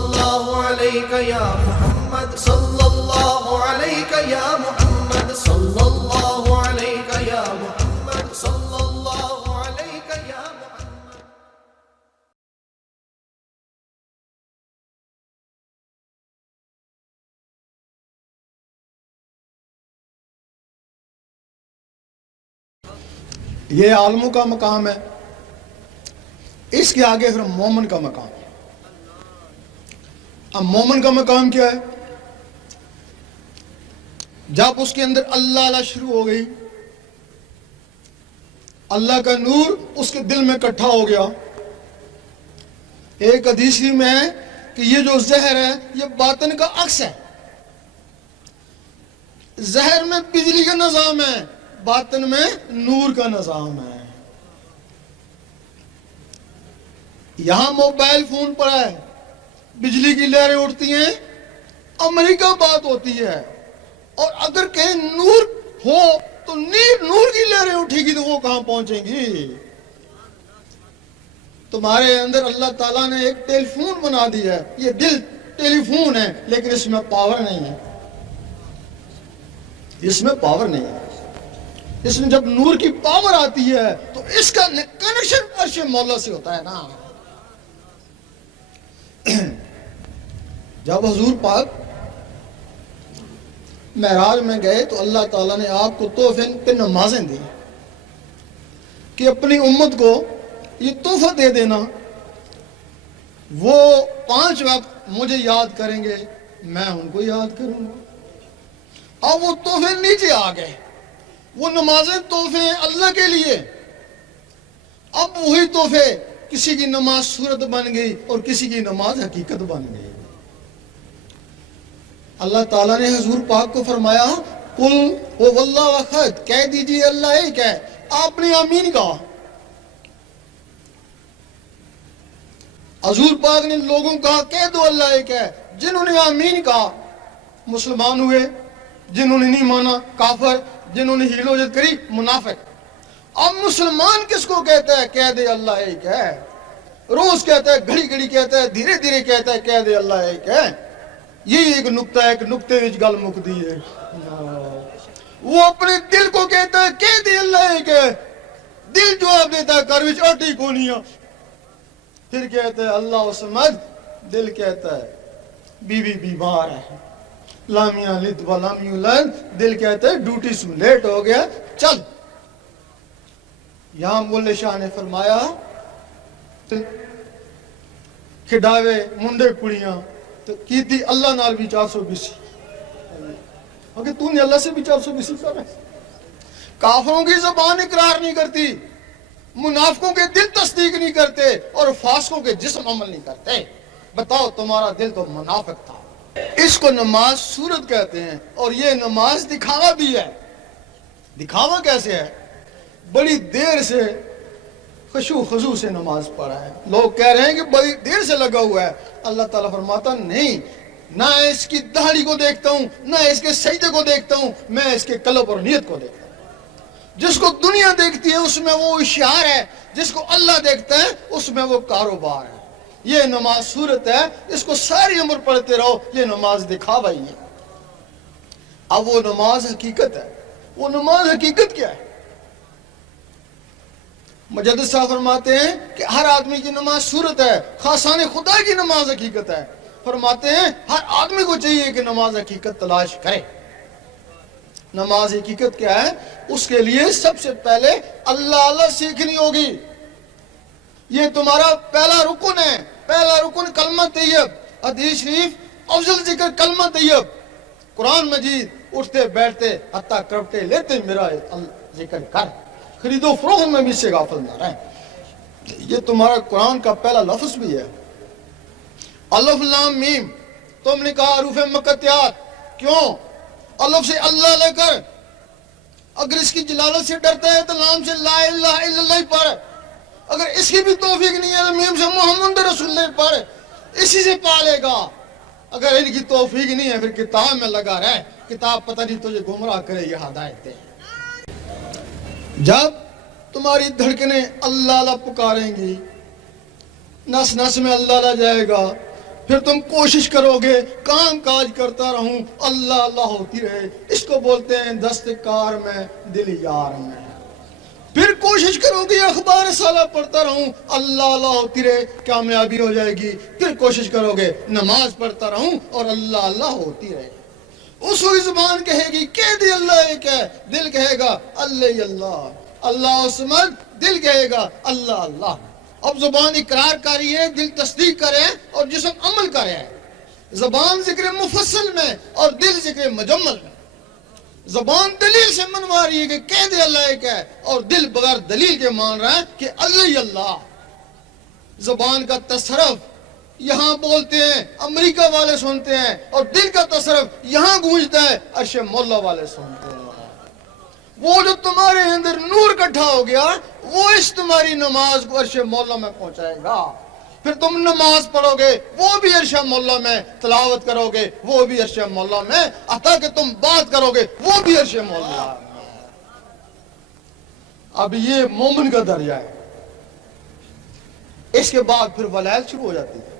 الله عليك يا محمد صلى الله عليك يا محمد صلى الله عليك يا محمد صلى الله عليك يا محمد. یہ عالموں کا مقام ہے، اس کے آگے پھر مومن کا مقام ہے۔ اب مومن کا مقام کیا ہے؟ جب اس کے اندر اللہ اللہ شروع ہو گئی، اللہ کا نور اس کے دل میں اکٹھا ہو گیا۔ ایک حدیث میں ہے کہ یہ جو زہر ہے یہ باطن کا عکس ہے۔ زہر میں بجلی کا نظام ہے، باطن میں نور کا نظام ہے۔ یہاں موبائل فون پر ہے، بجلی کی لہریں اٹھتی ہیں، امریکہ بات ہوتی ہے، اور اگر کہیں نور ہو تو نور کی لہریں اٹھے گی تو وہ کہاں پہنچیں گی؟ تمہارے اندر اللہ تعالیٰ نے ایک ٹیلی فون بنا دیا ہے، یہ دل ٹیلی فون ہے لیکن اس میں پاور نہیں ہے، اس میں پاور نہیں ہے۔ اس میں جب نور کی پاور آتی ہے تو اس کا کنیکشن عرش مولا سے ہوتا ہے نا۔ جب حضور پاک معراج میں گئے تو اللہ تعالیٰ نے آپ کو تحفے پہ نمازیں دی کہ اپنی امت کو یہ تحفہ دے دینا، وہ 5 وقت مجھے یاد کریں گے، میں ان کو یاد کروں گا۔ اب وہ تحفے نیچے آ گئے، وہ نمازیں تحفے ہیں اللہ کے لیے۔ اب وہی تحفے، کسی کی نماز صورت بن گئی اور کسی کی نماز حقیقت بن گئی۔ اللہ تعالیٰ نے حضور پاک کو فرمایا قل هو اللہ احد، کہہ دیجئے اللہ ایک ہے۔ آپ نے آمین کہا۔ حضور پاک نے لوگوں کہا کہہ دو اللہ ایک ہے۔ جنہوں نے آمین کہا مسلمان ہوئے، جنہوں نے نہیں مانا کافر، جنہوں نے ہیل و جد کری منافق۔ اب مسلمان کس کو کہتا ہے کہہ دے اللہ ایک ہے؟ روز کہتا ہے، گھڑی گھڑی کہتا ہے، دھیرے دھیرے کہتا ہے کہہ دے اللہ ایک ہے۔ یہی ایک نقطہ ہے کہ نقطے وچ گل مکدی ہے۔ وہ اپنے دل کو کہتا ہے کہہ دے اللہ ایک ہے، دل جواب دیتا ہے گھر وچ آٹی کونی ہے۔ پھر کہتا ہے اللہ سمجھ، دل کہتا ہے بیوی بیمار ہے، لم یلد ولم یولد، دل کہتا ہے ڈیوٹی سے لیٹ ہو گیا چل۔ یہاں مولے شاہ نے فرمایا کھڈاوے منڈے کڑیاں تو کی تھی اللہ نال بھی 420، اگر تو نے اللہ سے بھی 420 کر رہا ہے۔ کافروں کی زبان اقرار نہیں کرتی، منافقوں کے دل تصدیق نہیں کرتے، اور فاسقوں کے جسم عمل نہیں کرتے۔ بتاؤ تمہارا دل تو منافق تھا۔ اس کو نماز صورت کہتے ہیں، اور یہ نماز دکھاوا بھی ہے۔ دکھاوا کیسے ہے؟ بڑی دیر سے خشوع خضوع سے نماز پڑھا ہے، لوگ کہہ رہے ہیں کہ بڑی دیر سے لگا ہوا ہے۔ اللہ تعالیٰ فرماتا نہیں، نہ اس کی داڑھی کو دیکھتا ہوں، نہ اس کے سجدے کو دیکھتا ہوں، میں اس کے قلب اور نیت کو دیکھتا ہوں۔ جس کو دنیا دیکھتی ہے اس میں وہ اشعار ہے، جس کو اللہ دیکھتا ہے اس میں وہ کاروبار ہے۔ یہ نماز صورت ہے، اس کو ساری عمر پڑھتے رہو، یہ نماز دکھاوا ہی ہے۔ اب وہ نماز حقیقت ہے۔ وہ نماز حقیقت کیا ہے؟ مجدد صاحب فرماتے ہیں کہ ہر آدمی کی نماز صورت ہے، خاصان خدا کی نماز حقیقت ہے۔ فرماتے ہیں ہر آدمی کو چاہیے کہ نماز حقیقت تلاش کرے۔ نماز حقیقت کیا ہے؟ اس کے لیے سب سے پہلے اللہ سیکھنی ہوگی۔ یہ تمہارا پہلا رکن ہے۔ پہلا رکن کلمہ طیب، حدیث شریف افضل ذکر کلمہ طیب، قرآن مجید اٹھتے بیٹھتے حتیٰ کرپٹے لیتے میرا ذکر کر، خرید و فروخت میں بھی سے غافل نہ رہیں۔ یہ تمہارا قرآن کا پہلا لفظ بھی ہے۔ الف لام میم، تم نے کہا حروف مقطعات، کیوں؟ الف سے اللہ لے کر، اگر اس کی جلالت سے ڈرتا ہے تو لام سے لا الہ الا اللہ پڑھ، اگر اس کی بھی توفیق نہیں ہے تو میم سے محمد رسول اللہ پڑھ، اسی سے پالے گا۔ اگر ان کی توفیق نہیں ہے پھر کتاب میں لگا رہے، کتاب پتہ نہیں تجھے گمراہ کرے یہ ہدایت دے۔ جب تمہاری دھڑکنیں اللہ اللہ پکاریں گی، نس نس میں اللہ اللہ جائے گا، پھر تم کوشش کرو گے کام کاج کرتا رہوں اللہ اللہ ہوتی رہے، اس کو بولتے ہیں دستکار میں دل یار میں۔ پھر کوشش کرو گے اخبار سالہ پڑھتا رہوں اللہ اللہ ہوتی رہے، کامیابی ہو جائے گی۔ پھر کوشش کرو گے نماز پڑھتا رہوں اور اللہ اللہ ہوتی رہے۔ اس وقت زبان کہے گی کہہ دی اللہ ایک ہے، دل کہے گا اللہ اللہ، اللہ سمجھ، دل کہے گا اللہ اللہ۔ اب زبان اقرار کر رہی ہے، دل تصدیق کرے اور جسم عمل کرے ہے۔ زبان ذکر مفصل میں اور دل ذکر مجمل میں۔ زبان دلیل سے منوا رہی ہے کہ کہہ دے اللہ ایک ہے، اور دل بغیر دلیل کے مان رہا ہے کہ اللہ ہی اللہ۔ زبان کا تصرف یہاں بولتے ہیں، امریکہ والے سنتے ہیں، اور دل کا تصرف یہاں گونجتا ہے، عرش مولا والے سنتے ہیں۔ وہ جو تمہارے اندر نور اکٹھا ہو گیا وہ اس تمہاری نماز کو عرش مولا میں پہنچائے گا۔ پھر تم نماز پڑھو گے وہ بھی عرش مولا میں، تلاوت کرو گے وہ بھی عرش مولا میں، حتیٰ کہ تم بات کرو گے وہ بھی عرش مولا میں۔ اب یہ مومن کا درجہ ہے۔ اس کے بعد پھر ولایت شروع ہو جاتی ہے۔